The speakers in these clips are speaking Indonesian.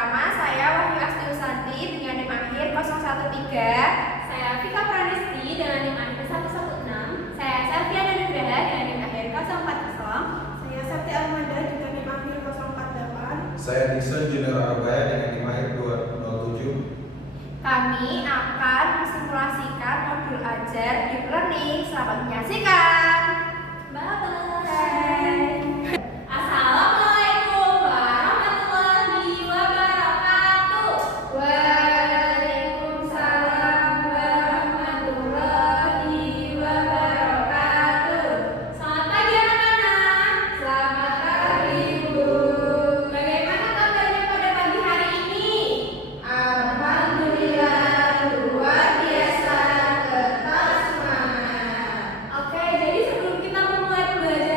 pertama saya Wahyu Astiusanti dengan NIM akhir 013. Saya Vika Pranesti dengan NIM akhir 116. Saya Selviana Nugraha dengan NIM akhir 040. Saya Sakti Armada dengan NIM akhir 048. Saya Nixon Junior Arabaya dengan NIM akhir 207. Kami akan mensimulasikan modul ajar Deep Learning. Selamat menyaksikan. Bye-bye. Assalamualaikum warahmatullahi wabarakatuh. Waalaikumsalam warahmatullahi wabarakatuh. Selamat pagi anak-anak. Selamat pagi, Bu. Bagaimana kabarnya pada pagi hari ini? Alhamdulillah, luar biasa, tetap semangat. Oke, jadi sebelum kita memulai pembelajaran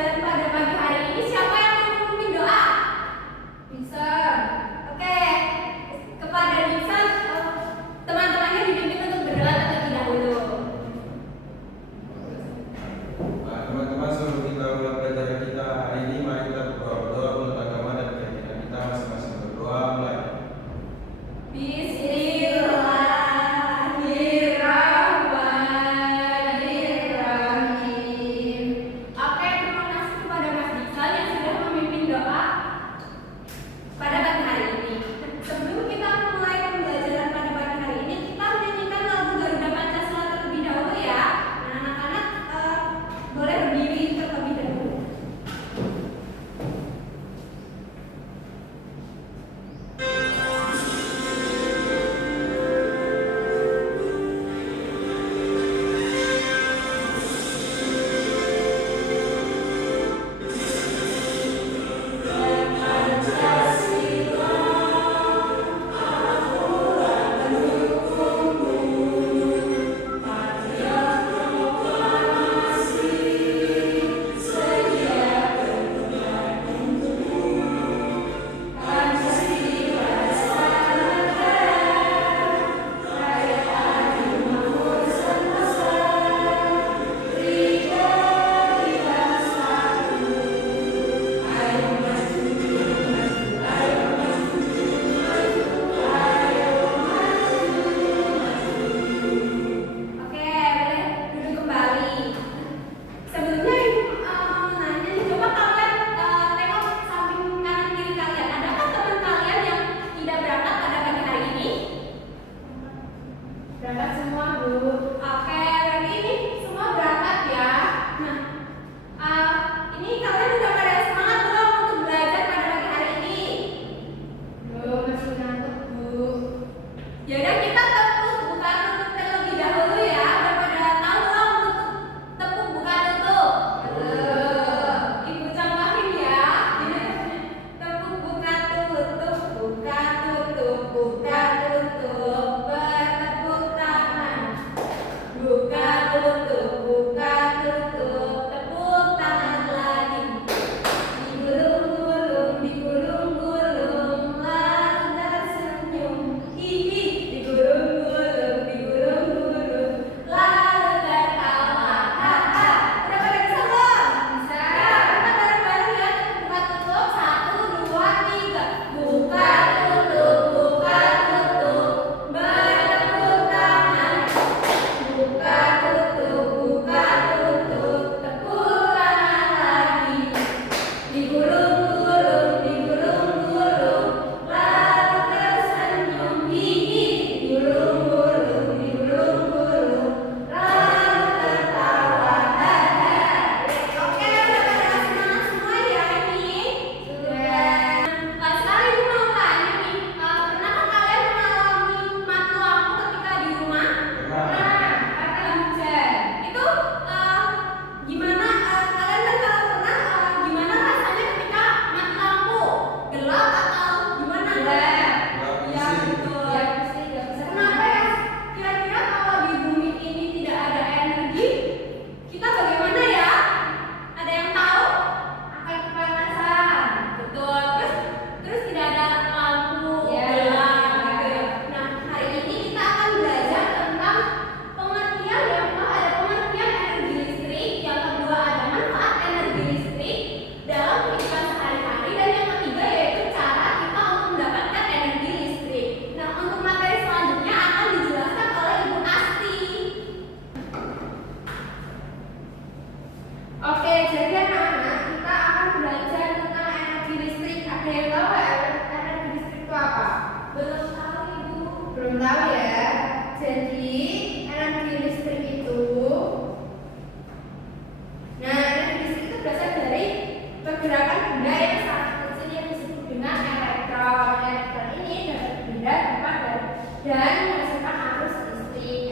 dan menghasilkan arus listrik.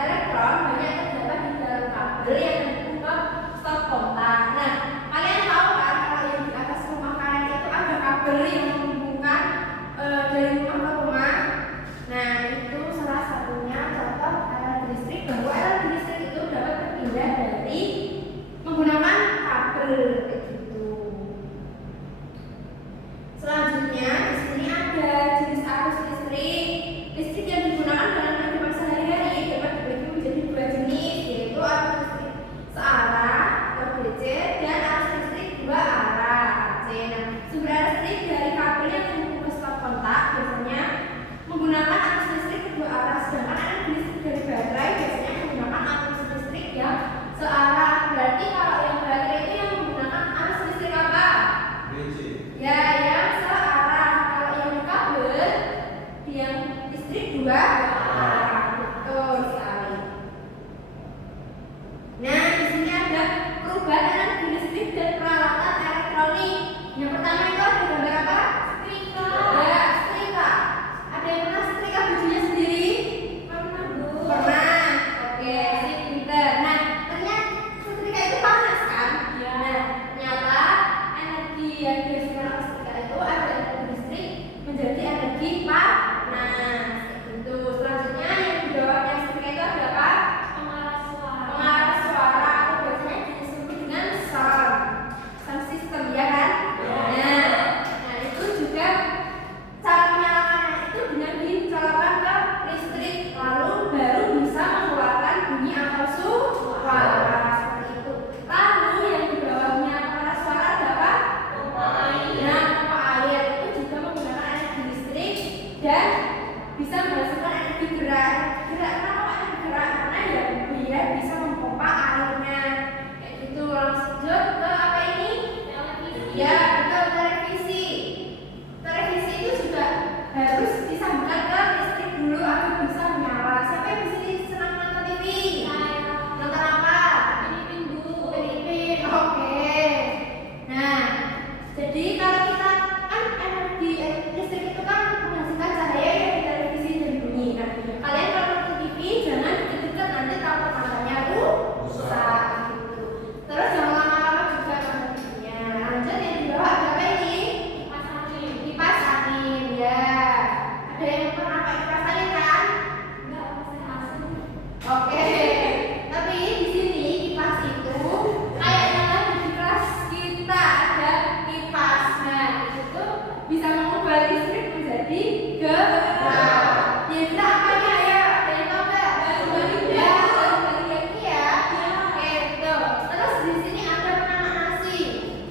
Elektron banyak terdapat di dalam kabel yang mendukung ke stop kontak. Nah, kalian tahu kan kalau yang di atas rumah kalian itu ada kabel yang menghubungkan dari rumah ke rumah. Nah, itu salah satunya contoh alat listrik bahwa alat listrik itu dapat berpindah dari menggunakan kabel kayak gitu. Selanjutnya di sini ada jenis arus listrik. Listrik yang digunakan dalam kehidupan sehari-hari dapat dibagi menjadi dua jenis, yaitu arus listrik searah atau DC dan arus listrik dua arah AC. Nah, sumber arus listrik dari kabel yang menghubung ke stop kontak biasanya menggunakan arus listrik kedua arah, sedangkan arus listrik dari baterai biasanya menggunakan arus listrik yang searah. Berarti kalau yang baterai itu yang menggunakan arus listrik apa? DC. Ya, yang searah. Kalau yang kabel yang listrik dua arah. Betul sekali. Nah, di sini ada perubahan energi listrik dan peralatan elektronik. Yang pertama itu ada gambar apa? Setrika. Ya, setrika. Ada yang pernah setrika bajunya sendiri? Pernah, Bu. Pernah. Oke, sip, pinter. Nah, ternyata setrika itu panas kan? Iya. Nah, ternyata energi yang dihasilkan oleh setrika itu ada energi listrik menjadi energi panas. Itu selanjutnya yang di bawahnya setrika itu ada apa? Pengarah suara. Pengarah suara atau biasanya disebut dengan sound system, ya kan? Nah, itu juga cara menyalakannya itu dengan dicolokkan ke listrik, lalu baru bisa mengeluarkan bunyi atau suara seperti itu. Lalu yang di bawahnya pengarah suara ada apa? Pompa air. Nah, pompa air itu juga menggunakan energi listrik dan bisa menghasilkan energi gerak. Kenapa energi gerak? Karena ya dia bisa memompa airnya. Kayak gitu. Lanjut ke apa ini? Televisi. Ya, betul, televisi. Televisi itu juga harus disambungkan ke listrik dulu agar bisa menyala. Siapa yang di sini senang nonton TV? Saya. Nonton apa? Filipin, Bu. Filipin. Oke. Nah, jadi kalau kita kan energi listrik itu kan menghasilkan cahaya yang di televisi dan bunyi. Nah, kalian kalau nonton TV jangan deket-deket, nanti takut matanya rusak gitu. Terus jangan lama-lama juga nonton TV-nya. Lanjut yang di bawah ada apa ini? Kipas angin. Kipas angin, ya. Ada yang pernah pakai kipas angin kan? Enggak, saya asing. Oke. Tapi di sini kipas itu kayaknya lagi di kelas kita ada kipas. Nah, itu tuh bisa mengubah listrik menjadi gerak. Ya, gerak apanya ya? Ada yang tahu nggak? Ya, bagi lagi ya. Oke, betul. Terus di sini ada penanak nasi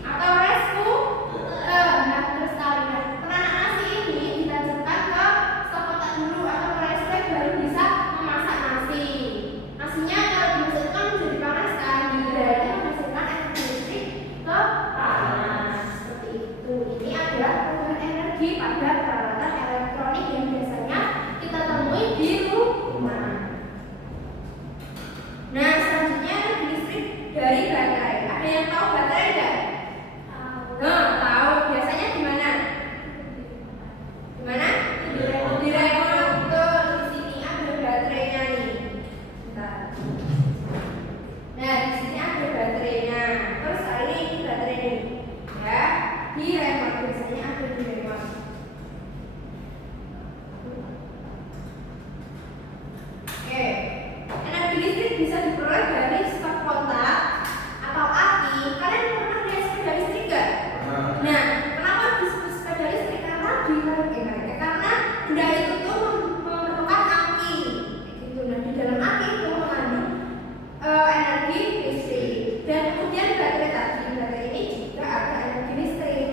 atau rice cooker. Nah, terus sekali. Nah, penanak nasi ini ditajamkan ke stop kontak dulu atau ke listrik baru bisa memasak nasi. Nasinya kalau dimasukkan menjadi panas kan, digeraknya menghasilkan energi listrik ke panas. Seperti itu. Ini adalah perubahan energi pada peralatan elektronik yang biasanya kita temui di rumah. Nah, selanjutnya energi listrik dari baterai. Ada yang tahu baterai enggak? Nah, tahu. Biasanya di mana? Di mana? Di remote. Betul. Di sini ada baterainya nih. Bentar. Nah, di sini ada baterainya. Terus ini baterai nih. Ya, di remote biasanya ada di remote. Oke. Energi listrik bisa diperoleh dari stop kontak atau aki. Kalian pernah lihat sepeda listrik nggak? Pernah. Nah, kenapa disebut sepeda listrik? Karena karena benda itu tuh memerlukan aki. Kayak gitu. Nah, di dalam aki itu mengandung energi listrik. Dan kemudian baterai ini juga ada energi listrik.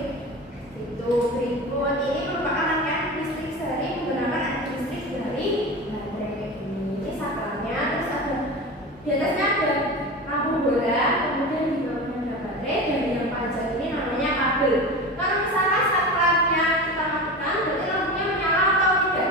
Itu berikut ini merupakan rangkaian listrik sehari menggunakan energi listrik dari baterai ini. Ini sablonnya, terus ada di atasnya ada lampu bola, kemudian di bawahnya ada baterai, dan yang panjang ini namanya kabel. Kalau misalkan saklarnya kita matikan, berarti lampunya menyala atau tidak?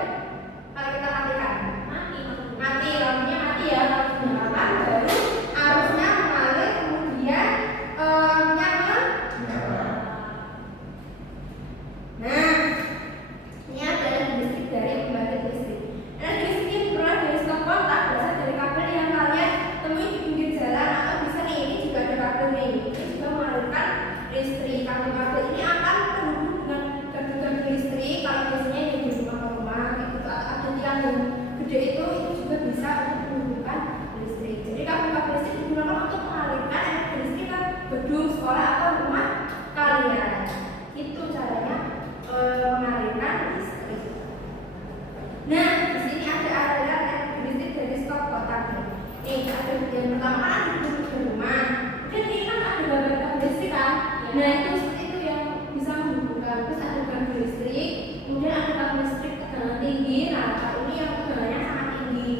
tinggi. Nah, kalau ini yang tegangannya sangat tinggi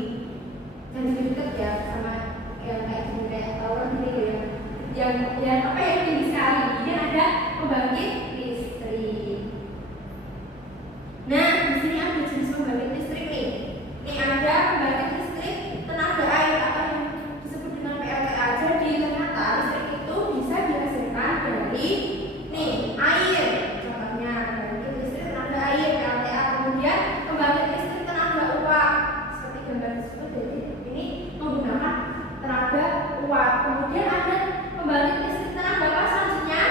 dan lebih dekat ya sama yang kayak gini, kayak tower gitu ya. Yang apa yang tinggi sekali. Ini ada pembangkit listrik. Nah, di sini ada jenis pembangkit listrik nih. Ini ada pembangkit listrik tenaga air atau yang disebut dengan PLTA. Jadi ternyata listrik itu bisa dihasilkan dari nih air. Contohnya pembangkit listrik tenaga air PLTA. Kemudian pembangkit listrik tenaga uap seperti gambar tersebut. Jadi ini menggunakan tenaga uap. Kemudian ada pembangkit listrik tenaga apa selanjutnya?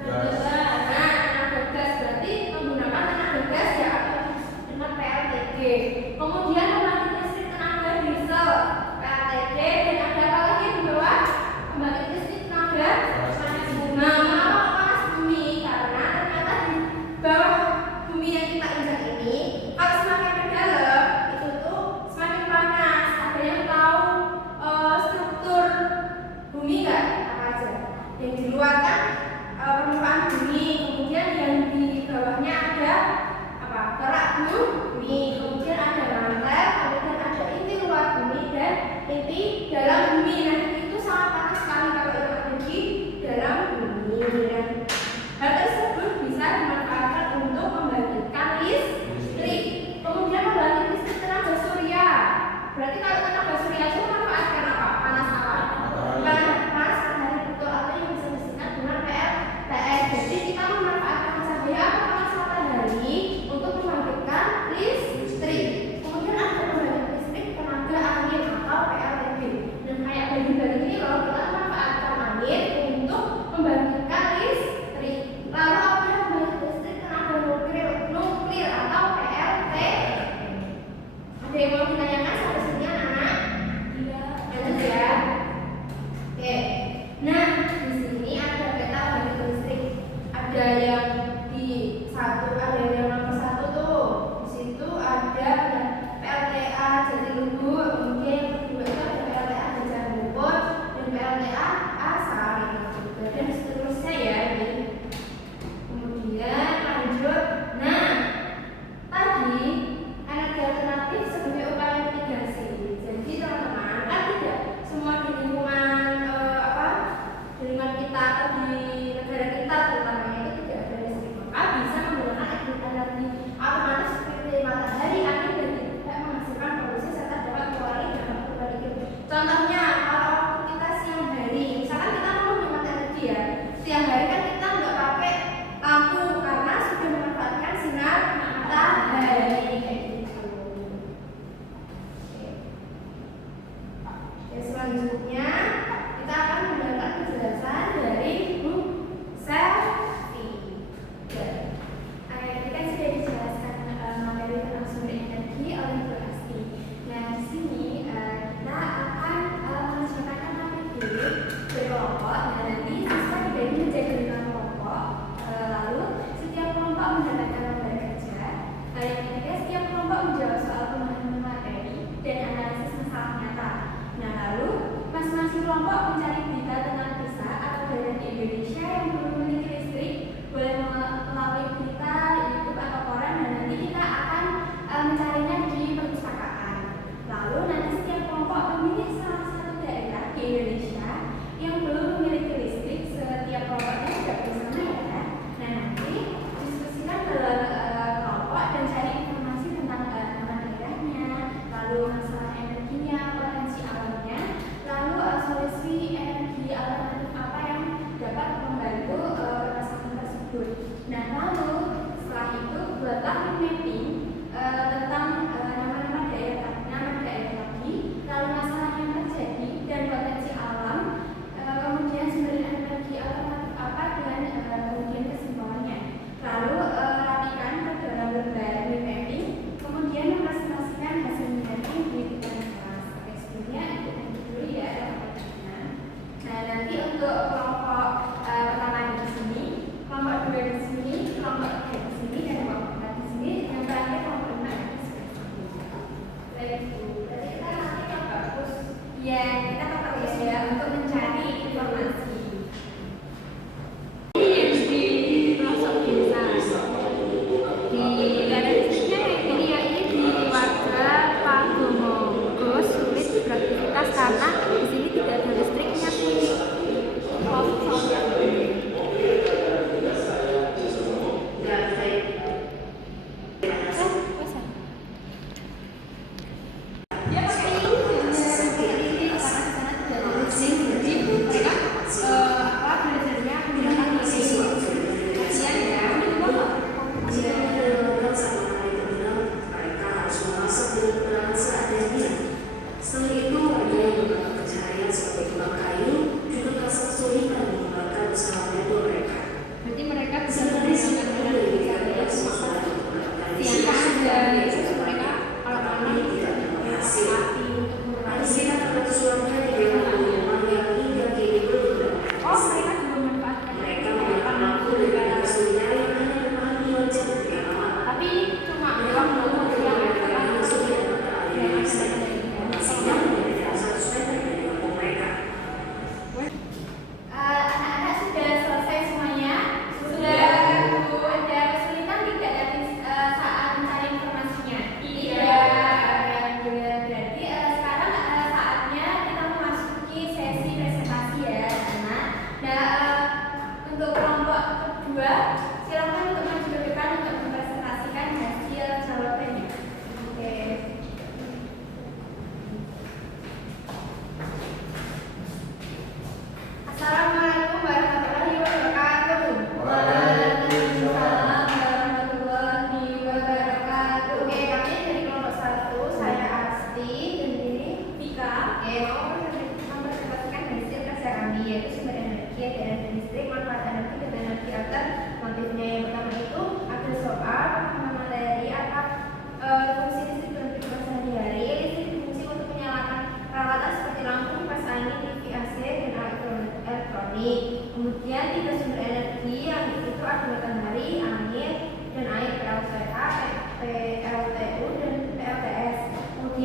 Tenaga gas berarti menggunakan tenaga gas ya atau disebut dengan PLTG. Kemudian pembangkit listrik tenaga diesel PLTG dan ada apa lagi di bawah? Pembangkit listrik tenaga panas bumi. Nah, kenapa panas bumi? Karena ternyata di bawah bumi yang kita injak ini kalau semakin ke dalam itu tuh semakin panas. Ada yang tahu struktur bumi nggak? Apa aja? Yang di luar kan permukaan bumi, kemudian yang di bawahnya ada apa? Kerak bumi, kemudian ada mantel, kemudian ada inti luar bumi dan inti dalam bumi. Nah, itu sangat panas sekali kalau yang ada di dalam bumi. Dan hal tersebut bisa dimanfaatkan untuk membangkitkan listrik. Kemudian membangkit listrik tenaga surya. Berarti kalau tenaga surya itu memanfaatkan apa? Panas apa? Panas matahari betul atau yang bisa disebut dengan PLTS. Jadi kita memanfaatkan cahaya atau panas matahari untuk membangkitkan listrik. Kemudian ada pembangkit listrik tenaga angin atau PLTB. Dan kayak bagi-bagi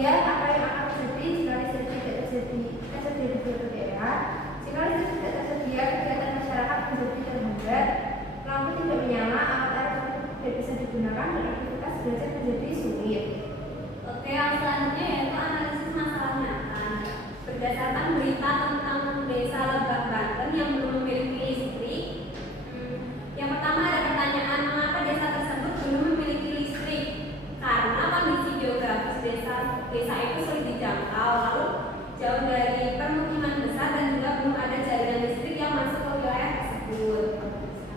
Kemudian apa yang akan terjadi jika listrik tidak tersedia di suatu daerah? Jika listrik tidak tersedia, kegiatan masyarakat menjadi terhambat, lampu tidak menyala, alat tersebut tidak bisa digunakan dan aktivitas belajar menjadi sulit. Oke, yang selanjutnya yaitu analisis masalah nyata. Berdasarkan berita tentang desa Lebak, Banten yang belum memiliki listrik, yang pertama ada pertanyaan mengapa desa tersebut belum memiliki listrik? Karena kondisi geografis desa itu sulit dijangkau, lalu jauh dari permukiman besar dan juga belum ada jaringan listrik yang masuk ke wilayah tersebut.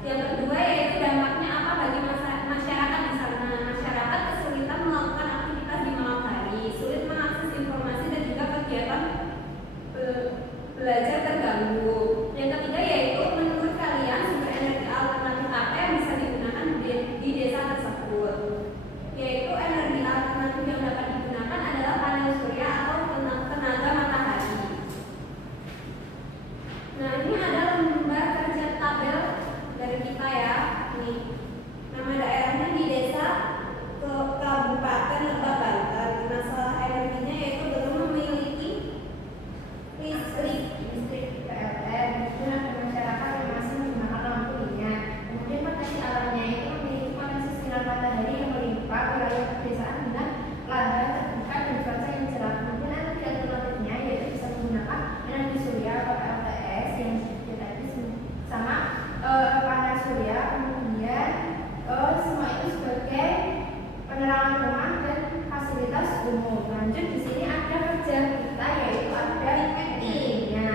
Yang kedua yaitu dampaknya apa bagi masyarakat di sana. Masyarakat kesulitan melakukan aktivitas di malam hari, sulit mengakses informasi dan juga kegiatan belajar terganggu. Yang ketiga yaitu menurut kalian sumber energi alternatif apa yang bisa digunakan di desa tersebut? Yaitu energi alternatif yang dapat digunakan adalah panel surya atau tenaga matahari. Nah, ini ada lembar kerja tabel dari kita ya. Nih, nama daerahnya di desa Kabupaten Lebak, Banten. Masalah energinya yaitu belum memiliki listrik. PLN dan masyarakat yang masih menggunakan lampu minyak. Kemudian potensi alamnya itu memiliki potensi sinar matahari yang melimpah, wilayah pedesaan dengan lahan terbuka dan cuaca yang cerah. Kemudian energi alternatifnya yaitu bisa menggunakan energi surya atau PLTS yang tadi sama panel surya. Kemudian semua itu sebagai penerangan rumah dan fasilitas umum. Lanjut di sini ada kerja kita yaitu ada acting-nya.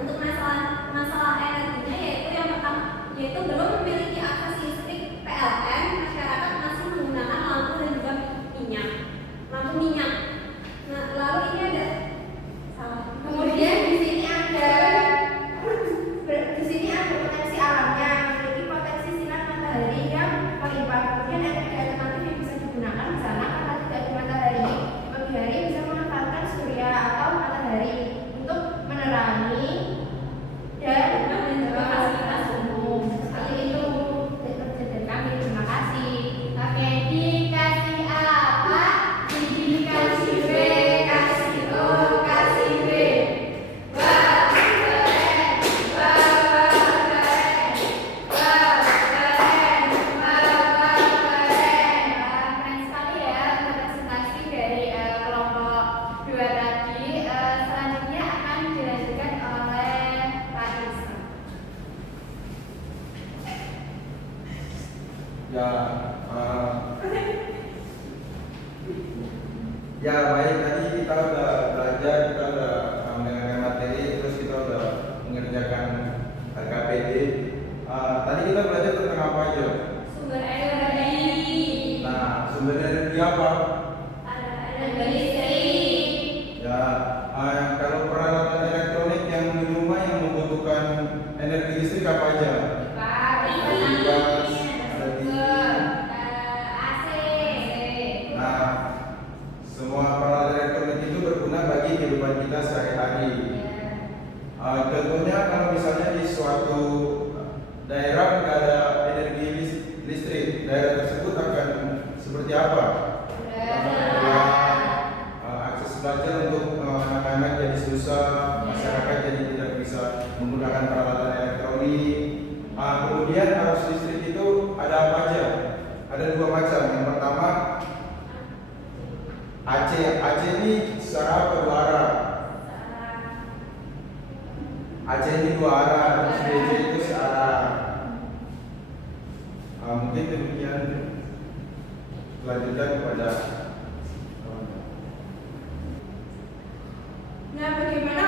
Untuk masalah energinya yaitu yang pertama yaitu belum memiliki akses listrik PLN, masyarakat masih menggunakan lampu dan juga lampu minyak. Nah, lalu ini ada salah. Kemudian di sini ada potensi alamnya, memiliki potensi sinar matahari yang melimpah. Kemudian energi alternatif yang bisa digunakan di sana karena tidak ada matahari. Pagi hari bisa memanfaatkan surya atau matahari untuk menerangi dan juga fasilitas umum. Seperti itu kerja dari kami. Terima kasih. Oke, dikasih apa? Dikasih B, kasih O, kasih B. Wah, keren. Wah, keren. Wah, keren. Wah, keren. Keren sekali ya untuk presentasi dari kelompok 2 tadi. Selanjutnya akan dilanjutkan oleh Pak Isra. Ya baik, tadi kita udah belajar, kita udah mendengarkan materi, terus kita udah mengerjakan KPD. Tadi kita belajar tentang apa aja? Sumber energi. Nah, sumber energi apa? Ada energi listrik. Ya, kalau peralatan elektronik yang di rumah yang membutuhkan energi listrik apa aja? Kipas, ada TV. AC. Nah, semua peralatan elektronik itu berguna bagi kehidupan kita sehari-hari. Contohnya kalau misalnya di suatu daerah nggak ada energi listrik, daerah tersebut akan seperti apa? Akses belajar untuk anak-anak jadi susah, masyarakat jadi tidak bisa menggunakan peralatan elektronik. Kemudian arus listrik itu ada apa aja? Ada 2 macam. Yang pertama AC. AC ini secara apa? 2 arah. AC ini 2 arah, terus DC itu searah. Mungkin demikian. Lanjutkan kepada Nah, bagaimana